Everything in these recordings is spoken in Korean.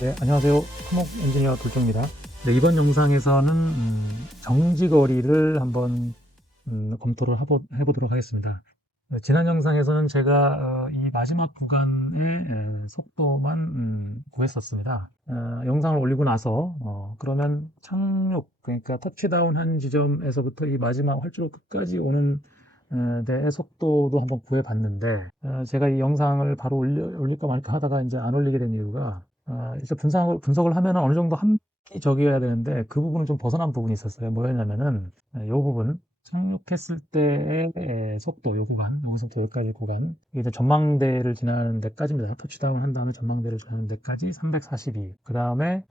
네, 안녕하세요. 토목 엔지니어 돌종입니다. 네, 이번 영상에서는 정지거리를 한번 검토를 해보도록 하겠습니다. 네, 지난 영상에서는 제가 이 마지막 구간의 속도만 구했었습니다. 영상을 올리고 나서 그러면 착륙, 그러니까 터치다운 한 지점에서부터 이 마지막 활주로 끝까지 오는 데의 속도도 한번 구해봤는데 제가 이 영상을 바로 올릴까 말까 하다가 이제 안 올리게 된 이유가 이제 분석을 하면 어느 정도 합리적이어야 되는데 그 부분은 좀 벗어난 부분이 있었어요. 뭐였냐면은 이 부분 착륙했을 때의 속도, 요 구간, 여기서부터 여기까지 구간, 이게 이제 전망대를 지나는 데까지입니다. 터치다운 한 다음에 전망대를 지나는 데까지 342. 그 다음에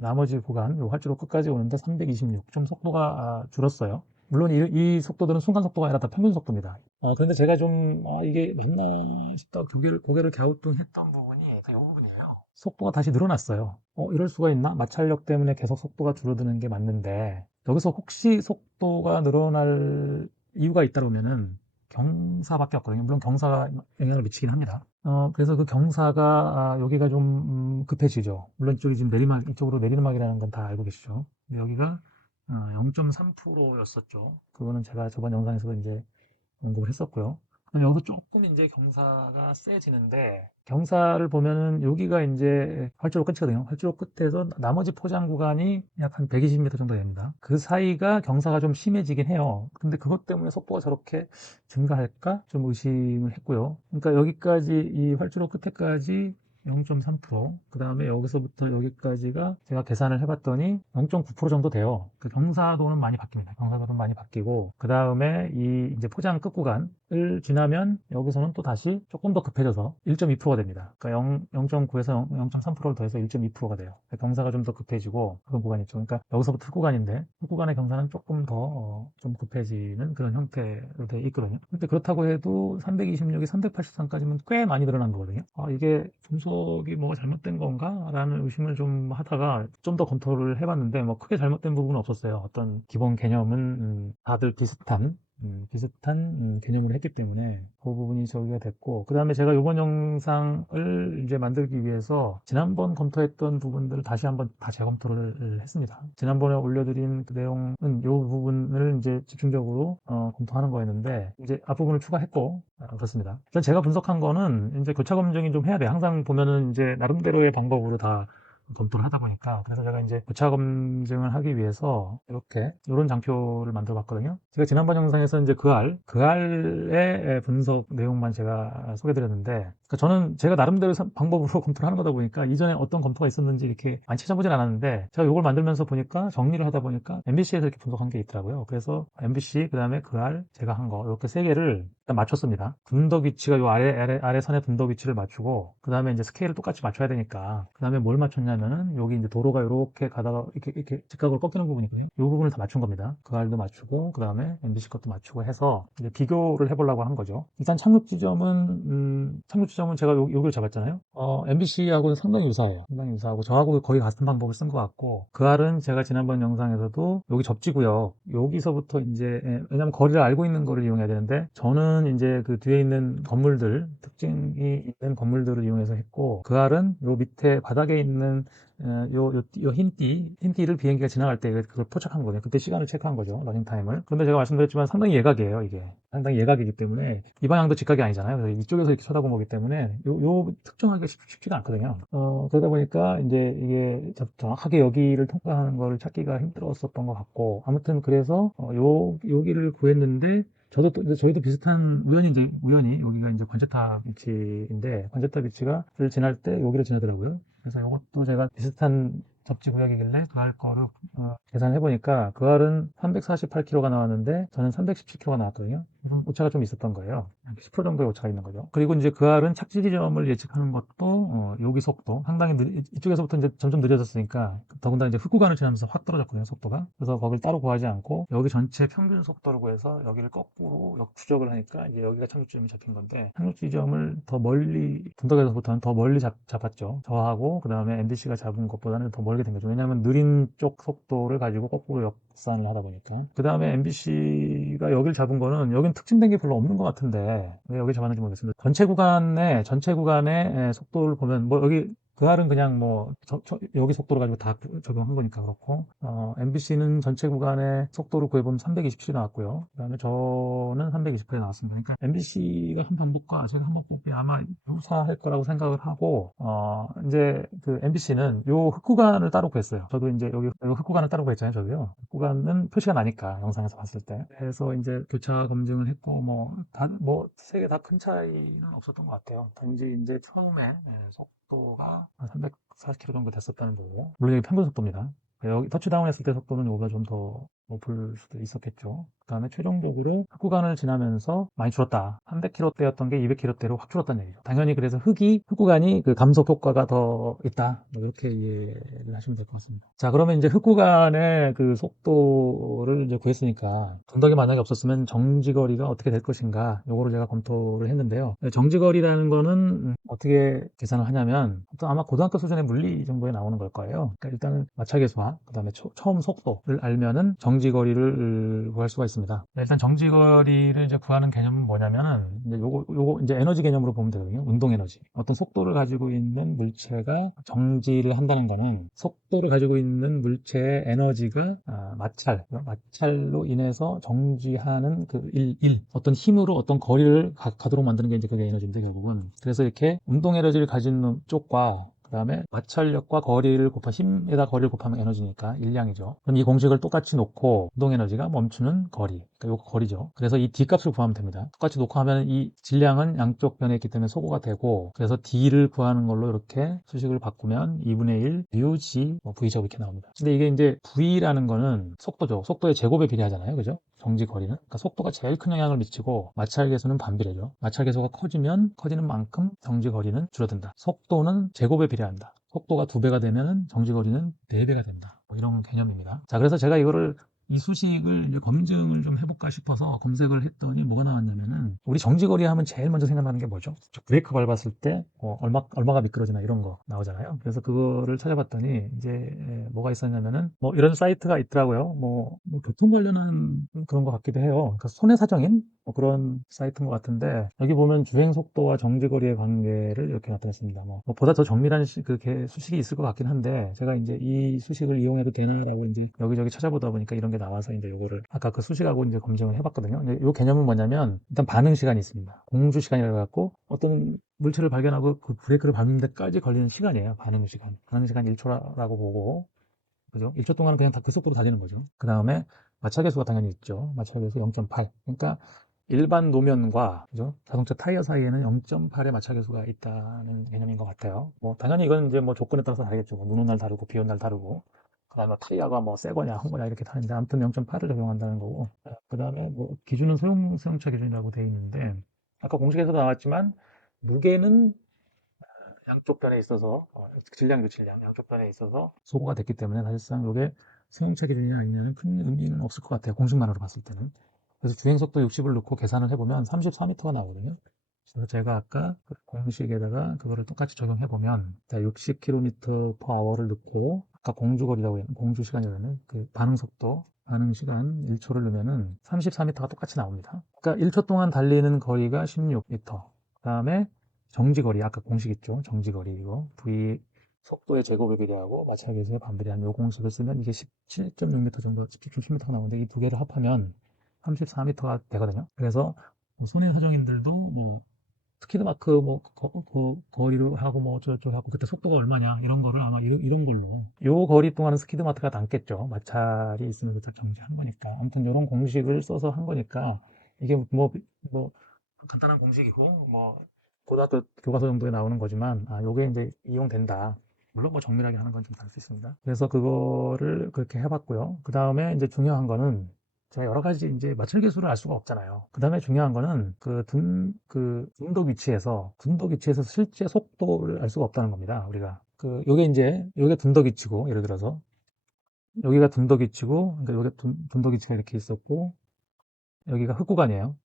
나머지 구간, 요 활주로 끝까지 오는데 326. 좀 속도가 줄었어요. 물론 이 속도들은 순간 속도가 아니라 다 평균 속도입니다. 그런데 제가 좀 이게 맞나 싶다 고개를 갸우뚱했던 부분이 이 부분이에요. 속도가 다시 늘어났어요. 이럴 수가 있나? 마찰력 때문에 계속 속도가 줄어드는 게 맞는데 여기서 혹시 속도가 늘어날 이유가 있다 그러면은 경사밖에 없거든요. 물론 경사가 영향을 미치긴 합니다. 그래서 그 경사가 여기가 좀 급해지죠. 물론 이쪽이 지금 이쪽으로 내리막이라는 건 다 알고 계시죠. 근데 여기가 0.3%였었죠. 그거는 제가 저번 영상에서도 이제 언급을 했었고요. 그럼 여기서 조금 이제 경사가 세지는데 경사를 보면은 여기가 이제 활주로 끝이거든요. 활주로 끝에서 나머지 포장 구간이 약 한 120m 정도 됩니다. 그 사이가 경사가 좀 심해지긴 해요. 근데 그것 때문에 속도가 저렇게 증가할까 좀 의심을 했고요. 그러니까 여기까지 이 활주로 끝에까지 0.3%, 그 다음에 여기서부터 여기까지가 제가 계산을 해봤더니 0.9% 정도 돼요. 그 경사도는 많이 바뀝니다. 경사도는 많이 바뀌고, 그 다음에 이 이제 포장 끝 구간을 지나면 여기서는 또 다시 조금 더 급해져서 1.2%가 됩니다. 그러니까 0.9에서 0.3%를 더해서 1.2%가 돼요. 경사가 좀 더 급해지고 그런 구간이 있죠. 그러니까 여기서부터 흙 구간인데 흙 구간의 경사는 조금 더 좀 급해지는 그런 형태로 되어 있거든요. 근데 그렇다고 해도 326이 383까지면 꽤 많이 늘어난 거거든요. 이게 분석이 뭐가 잘못된 건가? 라는 의심을 좀 하다가 좀 더 검토를 해봤는데 뭐 크게 잘못된 부분은 없었어요. 어떤 기본 개념은 다들 비슷한 개념으로 했기 때문에 그 부분이 저기가 됐고, 그 다음에 제가 이번 영상을 이제 만들기 위해서 지난번 검토했던 부분들을 다시 한번 다 재검토를 했습니다. 지난번에 올려드린 그 내용은 이 부분을 이제 집중적으로 검토하는 거였는데 이제 앞부분을 추가했고 그렇습니다. 일단 제가 분석한 거는 이제 교차 검증이 좀 해야 돼요. 항상 보면은 이제 나름대로의 방법으로 다 검토를 하다 보니까, 그래서 제가 이제 교차 검증을 하기 위해서 이렇게 이런 장표를 만들어 봤거든요. 제가 지난번 영상에서 이제 그 알의 분석 내용만 제가 소개해 드렸는데, 그러니까 저는 제가 나름대로 방법으로 검토를 하는 거다 보니까 이전에 어떤 검토가 있었는지 이렇게 많이 찾아보진 않았는데, 제가 이걸 만들면서 보니까 정리를 하다 보니까 MBC에서 이렇게 분석한 게 있더라고요. 그래서 MBC, 그 다음에 그 알, 제가 한 거, 이렇게 세 개를 일단 맞췄습니다. 분덕 위치가 요 아래 선의 분덕 위치를 맞추고, 그 다음에 이제 스케일을 똑같이 맞춰야 되니까, 그 다음에 뭘 맞췄냐면은, 여기 이제 도로가 이렇게 가다가, 이렇게 직각으로 꺾이는 부분이거든요. 이 부분을 다 맞춘 겁니다. 그 알도 맞추고, 그 다음에 MBC 것도 맞추고 해서, 이제 비교를 해보려고 한 거죠. 일단 착륙 지점은 제가 여기를 잡았잖아요. MBC하고는 상당히 유사해요. 상당히 유사하고, 저하고 거의 같은 방법을 쓴 것 같고, 그 알은 제가 지난번 영상에서도 여기 접지구역, 여기서부터 이제, 왜냐면 거리를 알고 있는 거를 이용해야 되는데, 저는 이제 그 뒤에 있는 건물들, 특징이 있는 건물들을 이용해서 했고, 그 알은 요 밑에 바닥에 있는 요 흰띠를 비행기가 지나갈 때 그걸 포착한 거예요. 그때 시간을 체크한 거죠. 러닝 타임을. 그런데 제가 말씀드렸지만 상당히 예각이에요, 이게. 상당히 예각이기 때문에 이 방향도 직각이 아니잖아요. 그래서 이쪽에서 이렇게 쳐다본 거기 때문에 요 특정하기가 쉽지가 않거든요. 그러다 보니까 이제 이게 정확하게 여기를 통과하는 거를 찾기가 힘들었었던 것 같고, 아무튼 그래서 여기를 구했는데, 저희도 비슷한, 우연히 여기가 이제 관제탑 위치인데, 관제탑 위치가를 지날 때 여기를 지나더라고요. 그래서 이것도 제가 비슷한 접지 구역이길래 그 알 거를 계산을 해보니까 그 알은 348km가 나왔는데 저는 317km가 나왔거든요. 오차가 좀 있었던 거예요. 10% 정도의 오차가 있는 거죠. 그리고 이제 그 알은 착지 지점을 예측하는 것도 여기 속도 상당히 이쪽에서부터 이제 점점 느려졌으니까, 더군다나 이제 흙 구간을 지나면서 확 떨어졌거든요, 속도가. 그래서 거길 따로 구하지 않고 여기 전체 평균 속도를 구해서 여기를 거꾸로 역추적을 하니까 이제 여기가 착륙 지점이 잡힌 건데, 착륙 지점을 더 멀리, 분덕에서부터는 더 멀리 잡았죠. 저하고 그 다음에 MBC가 잡은 것보다는 더 멀게 된 거죠. 왜냐하면 느린 쪽 속도를 가지고 거꾸로 역산을 하다 보니까. 그 다음에 MBC가 여기를 잡은 거는, 여긴 특징된 게 별로 없는 것 같은데 왜 여기 잡았는지 모르겠습니다. 전체 구간의 속도를 보면, 뭐 여기 그날은 그냥 뭐 여기 속도로 가지고 다 적용한 거니까 그렇고 MBC는 전체 구간의 속도로 구해보면 327이 나왔고요. 그다음에 저는 328이 나왔습니다. 그러니까 MBC가 한 방법과 제가 한 방법이 아마 유사할 거라고 생각을 하고 이제 그 MBC는 요 흑구간을 따로 구했어요. 저도 이제 여기 흑구간을 따로 구했잖아요. 저도요. 흑구간은 표시가 나니까 영상에서 봤을 때. 그래서 이제 교차 검증을 했고 세 개 다 큰 차이는 없었던 것 같아요. 단지 이제 처음에 속도가 한 340km 정도 됐었다는 거고요. 물론 이게 평균 속도입니다. 여기 터치다운 했을 때 속도는 여기가 좀 더 높을 수도 있었겠죠. 그 다음에 최종적으로 흑 구간을 지나면서 많이 줄었다. 300km대였던 게 200km대로 확 줄었다는 얘기죠. 당연히 그래서 흑 구간이 그 감속 효과가 더 있다. 이렇게 이해를 하시면 될 것 같습니다. 자, 그러면 이제 흑 구간의 그 속도를 이제 구했으니까 둔덕이 만약에 없었으면 정지거리가 어떻게 될 것인가. 요거를 제가 검토를 했는데요. 정지거리라는 거는 어떻게 계산을 하냐면 아마 고등학교 수준의 물리 정도에 나오는 걸 거예요. 그러니까 일단은 마찰계수와 그 다음에 처음 속도를 알면은 정지거리를 구할 수가 있습니다. 일단 정지거리를 이제 구하는 개념은 뭐냐면은 이제 요거 이제 에너지 개념으로 보면 되거든요. 운동 에너지. 어떤 속도를 가지고 있는 물체가 정지를 한다는 거는 속도를 가지고 있는 물체의 에너지가 마찰로 인해서 정지하는 그 어떤 힘으로 어떤 거리를 가도록 만드는 게 이제 그게 에너지인데 결국은. 그래서 이렇게 운동 에너지를 가진 쪽과 그 다음에 마찰력과 힘에다 거리를 곱하면 에너지니까 일량이죠. 그럼 이 공식을 똑같이 놓고 운동 에너지가 멈추는 거리, 그러니까 요거 거리죠. 그래서 이 D값을 구하면 됩니다. 똑같이 놓고 하면 이 질량은 양쪽 변에 있기 때문에 소거가 되고, 그래서 D를 구하는 걸로 이렇게 수식을 바꾸면 2분의 1 µg V제곱 이렇게 나옵니다. 근데 이게 이제 V라는 거는 속도죠. 속도의 제곱에 비례하잖아요. 그죠? 정지거리는. 그러니까 속도가 제일 큰 영향을 미치고 마찰계수는 반비례죠. 마찰계수가 커지는 만큼 정지거리는 줄어든다. 속도는 제곱에 비례한다. 속도가 2배가 되면 정지거리는 4배가 된다. 이런 개념입니다. 자, 그래서 제가 이 수식을 이제 검증을 좀 해볼까 싶어서 검색을 했더니 뭐가 나왔냐면은 우리 정지거리 하면 제일 먼저 생각나는 게 뭐죠? 브레이크 밟았을 때 얼마가 미끄러지나 이런 거 나오잖아요. 그래서 그거를 찾아봤더니 이제 뭐가 있었냐면은 이런 사이트가 있더라고요. 교통 관련한 그런 것 같기도 해요. 그러니까 손해사정인 그런 사이트인 것 같은데 여기 보면 주행 속도와 정지거리의 관계를 이렇게 나타냈습니다. 보다 더 정밀한 수식이 있을 것 같긴 한데 제가 이제 이 수식을 이용해도 되나라고 이제 여기저기 찾아보다 보니까 이런 게 나와서 이제 요거를 아까 그 수식하고 이제 검증을 해봤거든요. 근데 요 개념은 뭐냐면 일단 반응 시간이 있습니다. 공주 시간이라고 해갖고 어떤 물체를 발견하고 그 브레이크를 밟는 데까지 걸리는 시간이에요. 반응 시간 1초라고 보고 그죠? 1초 동안은 그냥 다 그 속도로 달리는 거죠. 그 다음에 마찰계수가 당연히 있죠. 마찰계수 0.8. 그러니까 일반 노면과 그죠? 자동차 타이어 사이에는 0.8의 마찰계수가 있다는 개념인 것 같아요. 당연히 이건 이제 조건에 따라서 다르겠죠. 눈 온 날 다르고 비 온 날 다르고. 그 다음에 타이어가 새 거냐, 한 거냐 이렇게 다른데 아무튼 0.8을 적용한다는 거고. 그 다음에 기준은 소형차 기준이라고 되어 있는데 아까 공식에서도 나왔지만 무게는 양쪽 변에 있어서 질량, 유질량 양쪽 변에 있어서 소거가 됐기 때문에 사실상 이게 승용차 기준이냐 아니냐는 큰 의미는 없을 것 같아요. 공식만으로 봤을 때는. 그래서 주행속도 60을 넣고 계산을 해보면 34m가 나오거든요. 그래서 제가 아까 그 공식에다가 그거를 똑같이 적용해보면 60km/h를 넣고 아까 공주 시간이라는 그 반응 시간 1초를 넣으면은 34m가 똑같이 나옵니다. 그러니까 1초 동안 달리는 거리가 16m. 그 다음에 정지거리, 아까 공식 있죠? 정지거리, 이거. V 속도의 제곱에 비례하고 마찰계수의 반비례한 요 공식을 쓰면 이게 17.6m 정도, 17.7m가 나오는데 이 두 개를 합하면 34m가 되거든요. 그래서 손해사정인들도 스키드마크 거리로 하고 어쩌고저쩌고 하고 그때 속도가 얼마냐 이런 거를 아마 이런 걸로 요 거리 동안은 스키드마크가 남겠죠. 마찰이 있으면 그때 정지하는 거니까. 아무튼 이런 공식을 써서 한 거니까 이게 간단한 공식이고 고등학교 교과서 정도에 나오는 거지만 요게 이제 이용된다. 물론 정밀하게 하는 건 좀 다를 수 있습니다. 그래서 그거를 그렇게 해봤고요. 그 다음에 이제 중요한 거는 제가 여러 가지 이제 마찰계수를 알 수가 없잖아요. 그 다음에 중요한 거는 둔덕 위치에서 실제 속도를 알 수가 없다는 겁니다. 우리가 요게 둔덕 위치고 예를 들어서 여기가 둔덕 위치고 그러니까 요게 둔덕 위치가 이렇게 있었고 여기가 흑구간이에요.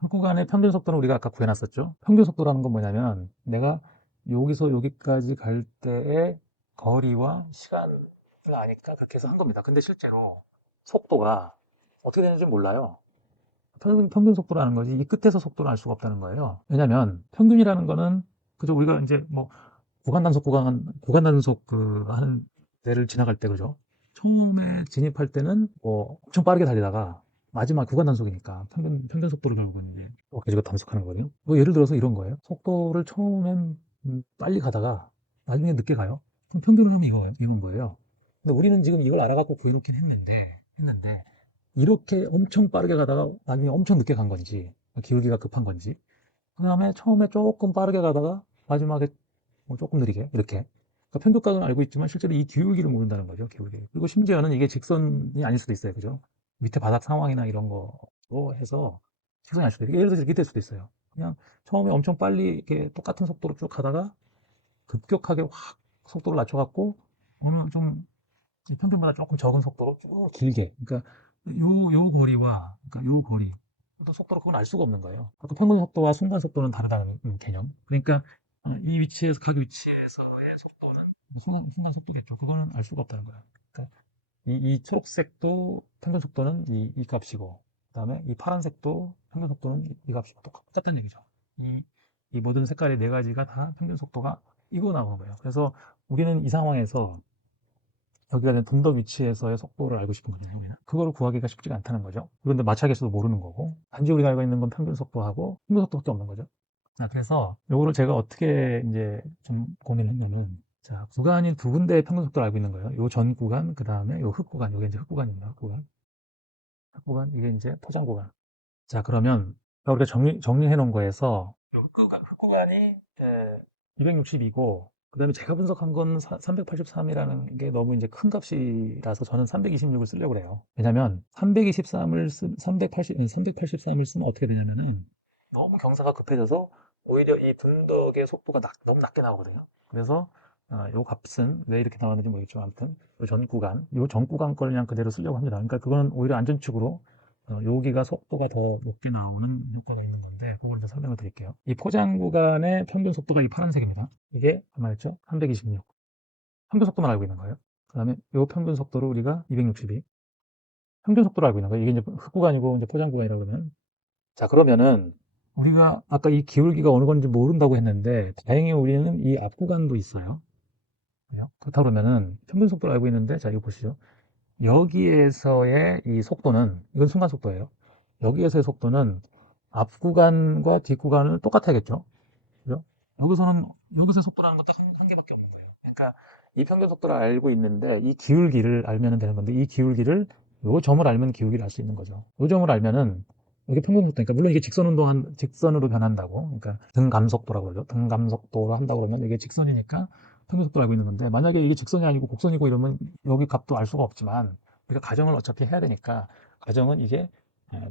흑구간의 평균 속도는 우리가 아까 구해놨었죠. 평균 속도라는 건 뭐냐면 내가 여기서 여기까지 갈 때의 거리와 시간을 아니까 그렇게 해서 한 겁니다. 근데 실제로 속도가 어떻게 되는지 몰라요. 평균 속도라는 거지 이 끝에서 속도를 알 수가 없다는 거예요. 왜냐면 평균이라는 거는 그죠 우리가 이제 구간 단속 하는 데를 지나갈 때, 그죠? 처음에 진입할 때는 뭐 엄청 빠르게 달리다가 마지막 구간 단속이니까 평균 속도를 결국은 이제 가지고 단속하는 거거든요. 뭐 예를 들어서 이런 거예요. 속도를 처음엔 빨리 가다가 나중에 늦게 가요. 그럼 평균을 하면 이건 거예요. 근데 우리는 지금 이걸 알아갖고 구해놓긴 했는데 이렇게 엄청 빠르게 가다가 나중에 엄청 늦게 간 건지 기울기가 급한 건지 그 다음에 처음에 조금 빠르게 가다가 마지막에 뭐 조금 느리게 이렇게 그러니까 편도각은 알고 있지만 실제로 이 기울기를 모른다는 거죠. 기울기. 그리고 심지어는 이게 직선이 아닐 수도 있어요. 그죠? 밑에 바닥 상황이나 이런 거로 해서 직선이 아닐 수도 있어요. 예를 들어서 이렇게 될 수도 있어요. 그냥 처음에 엄청 빨리 이렇게 똑같은 속도로 쭉 가다가 급격하게 확 속도를 낮춰갖고 어느 좀 평균보다 조금 적은 속도로 쭉 길게 그러니까 요 거리와 그러니까 요 거리 또 속도로 그건 알 수가 없는 거예요. 아까 평균 속도와 순간 속도는 다르다는 개념. 그러니까 이 위치에서 각 위치에서의 속도는 순간 속도겠죠. 그거는 알 수가 없다는 거예요. 그러니까 이 초록색도 평균 속도는 이 값이고 그다음에 이 파란색도 평균 속도는 이 값이고 똑같다는 얘기죠. 이, 이 모든 색깔의 네 가지가 다 평균 속도가 이거 나오는 거예요. 그래서 우리는 이 상황에서 여기가 된 분도 위치에서의 속도를 알고 싶은 거잖아요. 우리는. 그거를 구하기가 쉽지가 않다는 거죠. 그런데 마찰계수도 모르는 거고 단지 우리가 알고 있는 건 평균 속도하고 평균 속도밖에 없는 거죠. 자, 그래서 요거를 제가 어떻게 이제 좀 고민했냐면 자, 구간이 두 군데의 평균 속도를 알고 있는 거예요. 요 전 구간, 그 다음에 요 흑 구간, 요게 이제 흑 구간입니다. 흑 구간, 이게 이제 포장 구간. 자, 그러면 우리가 정리해 놓은 거에서 흑 구간이 260이고 그다음에 제가 분석한 건 383이라는 게 너무 이제 큰 값이라서 저는 326을 쓰려고 그래요. 왜냐면 383을 쓰면 어떻게 되냐면은 너무 경사가 급해져서 오히려 이 분덕의 속도가 너무 낮게 나오거든요. 그래서 요 값은 왜 이렇게 나왔는지 모르겠지만 아무튼 요 전 구간 걸 그냥 그대로 쓰려고 합니다. 그러니까 그거는 오히려 안전축으로 여기가 속도가 더 높게 나오는 효과가 있는 건데 그걸 좀 설명을 드릴게요. 이 포장 구간의 평균 속도가 이 파란색입니다. 이게 얼마였죠? 326. 평균 속도만 알고 있는 거예요. 그 다음에 이 평균 속도로 우리가 262. 평균 속도를 알고 있는 거예요. 이게 이제 흑 구간이고 이제 포장 구간이라고 그러면. 자, 그러면은 우리가 아까 이 기울기가 어느 건지 모른다고 했는데 다행히 우리는 이 앞 구간도 있어요. 그렇다 그러면은 평균 속도를 알고 있는데 자, 이거 보시죠. 여기에서의 이 속도는 이건 순간 속도예요. 여기에서의 속도는 앞 구간과 뒷 구간을 똑같아야겠죠. 그죠? 여기서의 속도라는 건 딱 한 개밖에 없는 거예요. 그러니까 이 평균 속도를 알고 있는데 이 기울기를 알면 되는 건데 이 기울기를 요 점을 알면 기울기를 알 수 있는 거죠. 요 점을 알면은 이게 평균 속도니까 물론 이게 직선으로 변한다고. 그러니까 등감속도라고 그러죠. 등감속도로 한다고 그러면 이게 직선이니까 평균 속도를 알고 있는 건데 만약에 이게 직선이 아니고 곡선이고 이러면 여기 값도 알 수가 없지만 우리가 가정을 어차피 해야 되니까 가정은 이게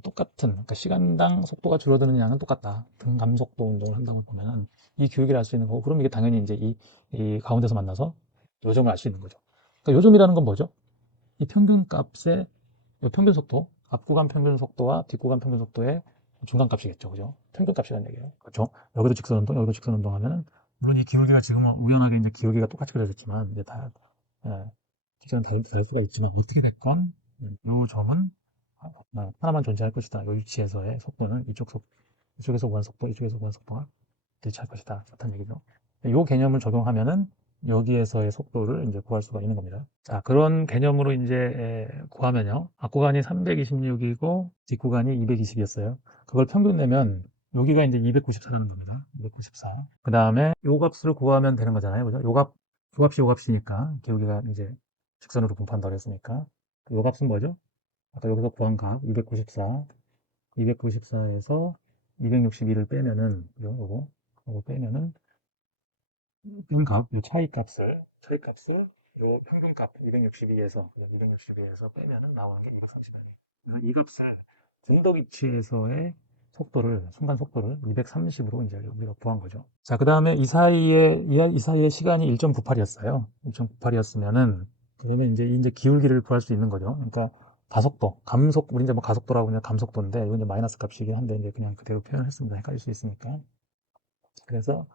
똑같은 그러니까 시간당 속도가 줄어드는 양은 똑같다. 등감속도 운동을 한다고 보면은 이 기울기를 알 수 있는 거고 그럼 이게 당연히 이제 이 가운데서 만나서 요점을 알 수 있는 거죠. 그러니까 요점이라는 건 뭐죠? 이 평균 값의 이 평균 속도, 앞 구간 평균 속도와 뒷 구간 평균 속도의 중간 값이겠죠. 그죠? 평균 값이라는 얘기예요. 그렇죠? 여기도 직선 운동, 여기도 직선 운동 하면은 물론 이 기울기가 지금은 우연하게 이제 기울기가 똑같이 그려졌지만 이제 다 직선은 다를 수가 있지만 어떻게 됐건 이 점은 하나만 존재할 것이다. 이 위치에서의 속도는 이쪽에서 구한 속도, 이쪽에서 구한 속도가 대체할 것이다. 그렇다는 얘기죠. 이 개념을 적용하면은 여기에서의 속도를 이제 구할 수가 있는 겁니다. 자, 그런 개념으로 이제 구하면요. 앞 구간이 326이고 뒷 구간이 220이었어요. 그걸 평균 내면 여기가 이제 294라는 겁니다. 294. 그 다음에 요 값을 구하면 되는 거잖아요. 그죠? 요 값이 요 값이니까 기울기가 이제 직선으로 분포한다고 했으니까 요 값은 뭐죠? 아까 여기서 구한 값 294. 294에서 262를 빼면은 요거 빼면은 뺀 값, 요 차이 값을 요 평균값 262에서 빼면은 나오는 게 230이에요. 이 값을 분도 위치에서의 순간 속도를 230으로 이제 우리가 구한 거죠. 자, 그 다음에 이 사이에 시간이 1.98이었어요. 1.98이었으면은, 그러면 이제 기울기를 구할 수 있는 거죠. 그러니까 우리 이제 뭐 가속도라고 그냥 감속도인데, 이건 이제 마이너스 값이긴 한데, 이제 그냥 그대로 표현을 했습니다. 헷갈릴 수 있으니까. 그래서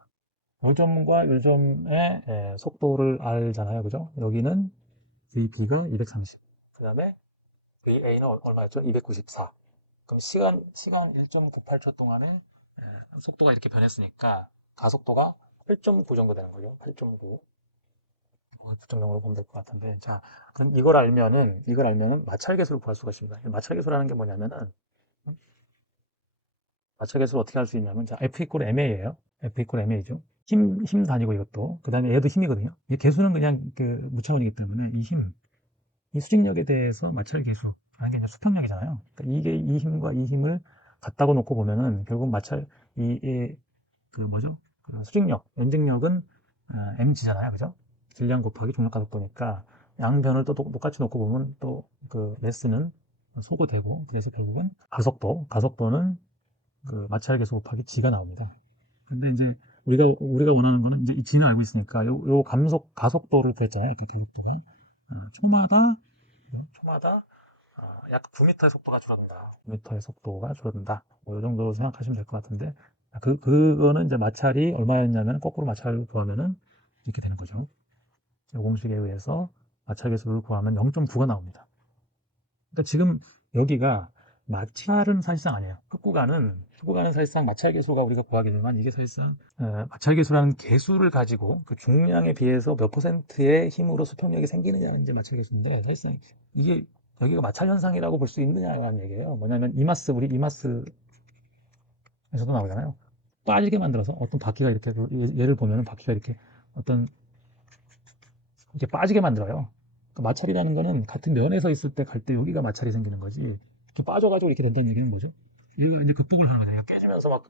요점과 요점의 속도를 알잖아요. 그죠? 여기는 VB가 230. 그 다음에 VA는 얼마였죠? 294. 그럼 시간 1.98초 동안에 속도가 이렇게 변했으니까 가속도가 8.9 정도 되는 거죠. 8.9. 9.0으로 보면 될 것 같은데. 자, 그럼 이걸 알면은 마찰계수를 구할 수가 있습니다. 마찰계수라는 게 뭐냐면은, 마찰계수를 어떻게 할 수 있냐면, 자, F 이퀄 MA예요. F 이퀄 MA죠. 힘 단위고 이것도. 그 다음에 얘도 힘이거든요. 이 계수는 그냥 그 무차원이기 때문에 이 수직력에 대해서 마찰계수라는 게 이제 수평력이잖아요. 그러니까 이게 이 힘과 이 힘을 갖다고 놓고 보면은 결국 그 뭐죠? 그 수직력, 연직력은 mg잖아요. 그죠? 질량 곱하기 중력가속도니까 양변을 또 똑같이 놓고 보면 또 그 매스는 소거되고 그래서 결국은 가속도는 그 마찰계수 곱하기 g가 나옵니다. 근데 이제 우리가 원하는 거는 이제 이 g는 알고 있으니까 요 가속도를 구했잖아요. 이렇게 가속도는 초마다 약 9m의 속도가 줄어든다. 9m의 속도가 줄어든다. 뭐 이 정도로 생각하시면 될 것 같은데 그거는 이제 마찰이 얼마였냐면 거꾸로 마찰을 구하면은 이렇게 되는 거죠. 이 공식에 의해서 마찰계수를 구하면 0.9가 나옵니다. 그러니까 지금 여기가 마찰은 사실상 아니에요. 흑구간은 사실상 마찰계수가 우리가 구하게 되면 이게 사실상 마찰계수라는 계수를 가지고 그 중량에 비해서 몇 퍼센트의 힘으로 수평력이 생기느냐는 이제 마찰계수인데 사실상 이게 여기가 마찰 현상이라고 볼 수 있느냐라는 얘기예요. 뭐냐면 우리 이마스에서도 나오잖아요. 빠지게 만들어서 어떤 바퀴가 이렇게 얘를 보면은 바퀴가 이렇게 어떤 이렇게 빠지게 만들어요. 그러니까 마찰이라는 거는 같은 면에서 있을 때 갈 때 여기가 마찰이 생기는 거지. 이렇게 빠져가지고 이렇게 된다는 얘기는 뭐죠? 얘가 이제 극복을 하는 거예요. 깨지면서 막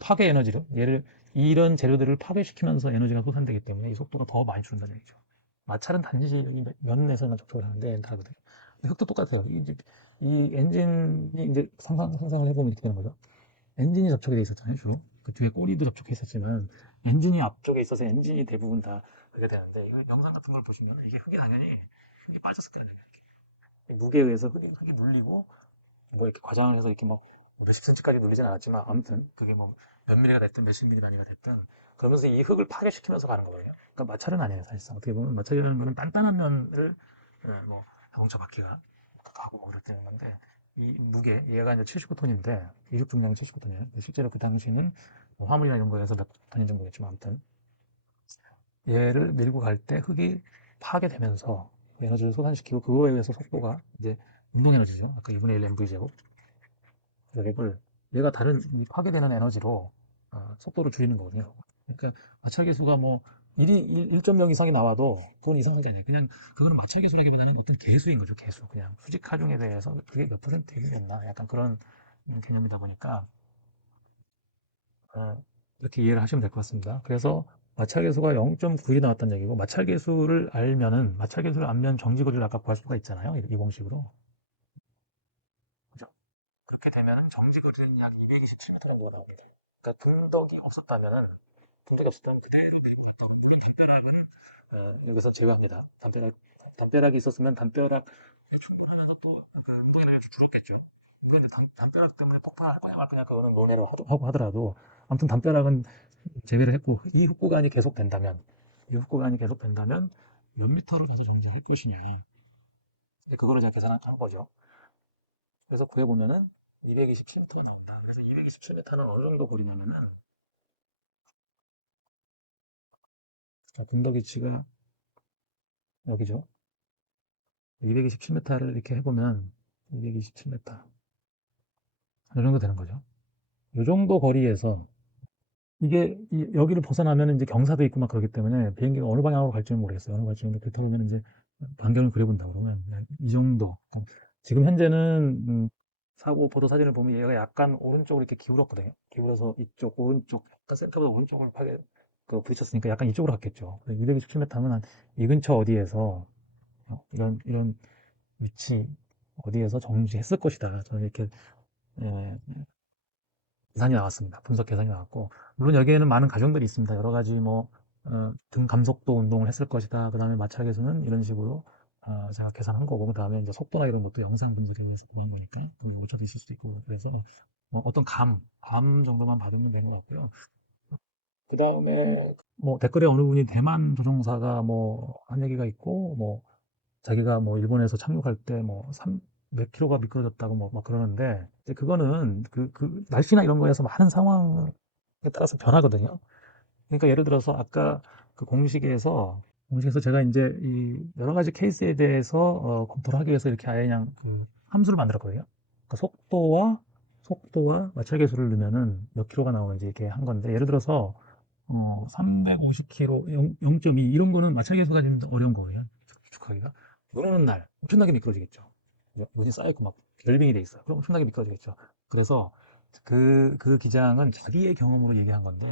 파괴 에너지를 이런 재료들을 파괴시키면서 에너지가 솟아내기 때문에 이 속도가 더 많이 줄는다는 얘기죠. 마찰은 단지 여기 면에서만 접촉을 하는데 다르거든요. 흙도 똑같아요. 이 엔진이 이제 상상을 해보면 이렇게 되는 거죠. 엔진이 접촉이 돼 있었잖아요, 주로. 그 뒤에 꼬리도 접촉했었지만, 엔진이 앞쪽에 있어서 엔진이 대부분 다 그게 되는데, 영상 같은 걸 보시면 이게 흙이 빠졌을 거예요. 무게에 의해서 흙이 눌리고, 뭐 이렇게 과장을 해서 이렇게 뭐 몇십 센치까지 눌리진 않았지만, 아무튼 그게 뭐 몇 미리가 됐든 몇십 미리 단위가 됐든, 그러면서 이 흙을 파괴시키면서 가는 거거든요. 그러니까 마찰은 아니에요, 사실상. 어떻게 보면 마찰이라는 거는 단단한 면을, 뭐 자동차 바퀴가 가고 뭐 그럴 때 있는 건데, 이 무게, 얘가 이제 79톤인데, 이륙 중량이 79톤이에요. 실제로 그 당시는 뭐 화물이나 이런 거에서 몇 톤인지 모르겠지만, 아무튼, 얘를 밀고 갈 때 흙이 파괴되면서 에너지를 솟아시키고, 그거에 의해서 속도가 이제 운동 에너지죠. 아까 2분의 1 mv제곱. 을 얘가 다른 파괴되는 에너지로 속도를 줄이는 거거든요. 그러니까 마찰계수가 뭐 1.0 이상이 나와도 그건 이상한 게 아니에요. 그냥 그거는 마찰계수라기보다는 어떤 계수인 거죠. 계수. 그냥 수직 하중에 대해서 그게 몇 퍼센트 되겠나 약간 그런 개념이다 보니까 이렇게 이해를 하시면 될 것 같습니다. 그래서 마찰계수가 0.9이 나왔다는 얘기고 마찰계수를 알면 정지거리를 아까 구할 수가 있잖아요. 이 공식으로. 그죠? 그렇게 되면은 정지거리는 약 227m 정도가 나옵니다. 그러니까 분덕이 없었다면 그대로 그냥 갔다가 물론 담벼락은 여기서 제외합니다. 담벼락이 있었으면 담벼락 충분하면서 또 그 운동 에너지가 줄었겠죠. 물론 이제 담벼락 때문에 폭발할 거냐 말 거냐 그거는 논의를 하고 하더라도 아무튼 담벼락은 제외를 했고 이 훅구간이 계속된다면 몇 미터를 가서 정지할 것이냐 그거를 제가 계산한 거죠. 그래서 구해보면은 227m가 나온다. 그래서 227m는 어느 정도 거리냐면은 분덕위치가 여기죠. 227m를 이렇게 해보면 227m 이 정도 되는 거죠. 이 정도 거리에서 이게 여기를 벗어나면 이제 경사도 있고 막 그러기 때문에 비행기가 어느 방향으로 갈지는 모르겠어요. 어느 갈지는 그렇다 보면 이제 반경을 그려본다 그러면 이 정도. 지금 현재는 사고 보도 사진을 보면 얘가 약간 오른쪽으로 이렇게 기울었거든요. 기울어서 이쪽 오른쪽 약간 센터보다 오른쪽으로 부딪혔으니까 약간 이쪽으로 갔겠죠. 227m면 한 이 근처 어디에서 이런 위치 어디에서 정지했을 것이다. 저는 이렇게 예, 계산이 나왔습니다. 분석 계산이 나왔고 물론 여기에는 많은 가정들이 있습니다. 여러 가지 뭐 등 감속도 운동을 했을 것이다. 그 다음에 마찰계수는 이런 식으로 제가 계산한 거고 그 다음에 이제 속도나 이런 것도 영상 분석에 의해서 그런 거니까 오차도 있을 수도 있고 그래서 뭐 어떤 감 정도만 받으면 되는 것 같고요. 그 다음에 뭐 댓글에 어느 분이 대만 조종사가 뭐 한 얘기가 있고 뭐 자기가 뭐 일본에서 착륙할 때 뭐 몇 킬로가 미끄러졌다고 뭐 막 그러는데 그거는 그 날씨나 이런 거에서 많은 상황에 따라서 변하거든요. 그러니까 예를 들어서 아까 그 공식에서 제가 이제 이 여러 가지 케이스에 대해서 검토를 하기 위해서 이렇게 아예 그냥 그 함수를 만들었거든요. 그러니까 속도와 마찰계수를 넣으면은 몇 킬로가 나오는지 이렇게 한 건데, 예를 들어서 350km, 0.2 이런 거는 마찰계수가 좀 어려운 거예요. 추측하기가. 눈 오는 날 엄청나게 미끄러지겠죠. 눈이 쌓여있고 막 결빙이 돼 있어요. 그럼 엄청나게 미끄러지겠죠. 그래서 그 기장은 자기의 경험으로 얘기한 건데,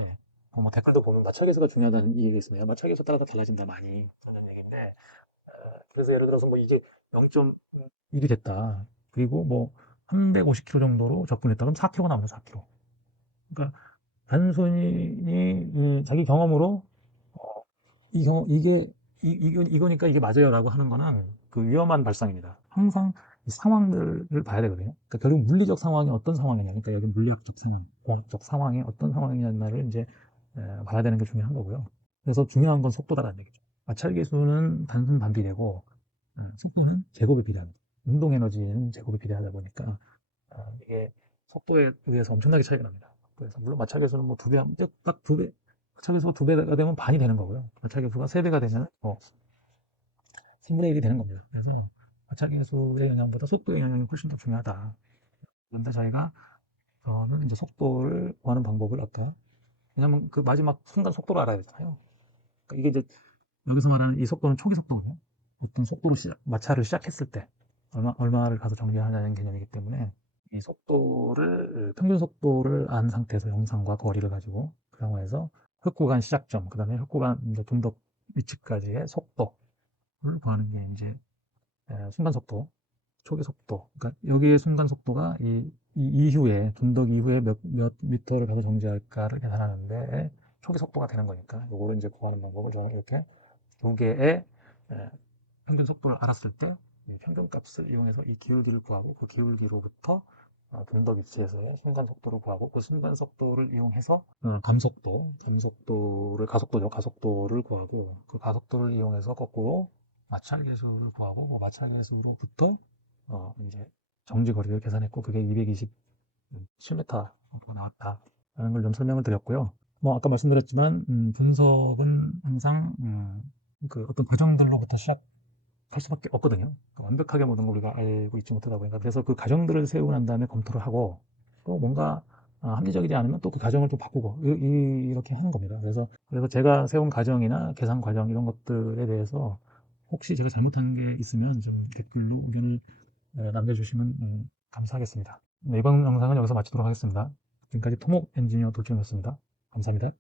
뭐 댓글도 보면 마찰계수가 중요하다는 얘기가 있습니다. 마찰계수 따라 달라진다 많이 그런 얘기인데, 그래서 예를 들어서 뭐 이게 0.1이 됐다. 그리고 뭐 350km 정도로 접근했다. 그럼 4km가 나오죠, 4km. 그러니까 단순히 자기 경험으로 이거니까 이게 맞아요라고 하는 거는 그 위험한 발상입니다. 항상 이 상황들을 봐야 되거든요. 그러니까 결국 물리적 상황이 어떤 상황이냐, 그러니까 여기 물리학적 상황, 과학적 상황이 어떤 상황이냐를 이제 봐야 되는 게 중요한 거고요. 그래서 중요한 건 속도다라는 얘기죠. 마찰계수는 단순 반비례고 속도는 제곱에 비례합니다. 운동 에너지는 제곱에 비례하다 보니까 이게 속도에 의해서 엄청나게 차이가 납니다. 그래서 물론 마찰계수는 뭐 두 배, 딱 두 배, 마찰계수가 두 배가 되면 반이 되는 거고요. 마찰계수가 세 배가 되면 3분의 1이 되는 겁니다. 그래서 마찰계수의 영향보다 속도의 영향이 훨씬 더 중요하다. 그런데 저는 이제 속도를 구하는 방법을 아까, 왜냐면 그 마지막 순간 속도를 알아야 되잖아요. 그러니까 이게 이제 여기서 말하는 이 속도는 초기 속도거든요. 어떤 속도로 마찰을 시작했을 때 얼마를 가서 정지하냐는 개념이기 때문에 이 평균 속도를 안 상태에서 영상과 거리를 가지고 그 상황에서 흑구간 시작점, 그 다음에 흑구간 이제 둔덕 위치까지의 속도를 구하는 게 이제 순간 속도, 초기 속도. 그러니까 여기의 순간 속도가 이 이후에 둔덕 이후에 몇 미터를 가서 정지할까를 계산하는데 초기 속도가 되는 거니까 요거를 이제 구하는 방법을 저는 이렇게 두 개의 평균 속도를 알았을 때 평균 값을 이용해서 이 기울기를 구하고 그 기울기로부터 분덕 위치에서의 순간 속도를 구하고 그 순간 속도를 이용해서 감속도를 가속도를 구하고 그 가속도를 이용해서 거꾸로 마찰계수를 구하고 그 마찰계수로부터 이제 정지 거리를 계산했고 그게 227m가 나왔다라는 걸 좀 설명을 드렸고요. 뭐 아까 말씀드렸지만 분석은 항상 그 어떤 과정들로부터 시작할 수밖에 없거든요. 완벽하게 모든 걸 우리가 알고 있지 못하다 보니까 그래서 그 과정들을 세우고 난 다음에 검토를 하고 또 뭔가 합리적이지 않으면 또 그 과정을 좀 바꾸고 이렇게 하는 겁니다. 그래서 제가 세운 과정이나 계산 과정 이런 것들에 대해서 혹시 제가 잘못한 게 있으면 좀 댓글로 의견을 남겨주시면 감사하겠습니다. 네, 이번 영상은 여기서 마치도록 하겠습니다. 지금까지 토목 엔지니어 돌정이었습니다. 감사합니다.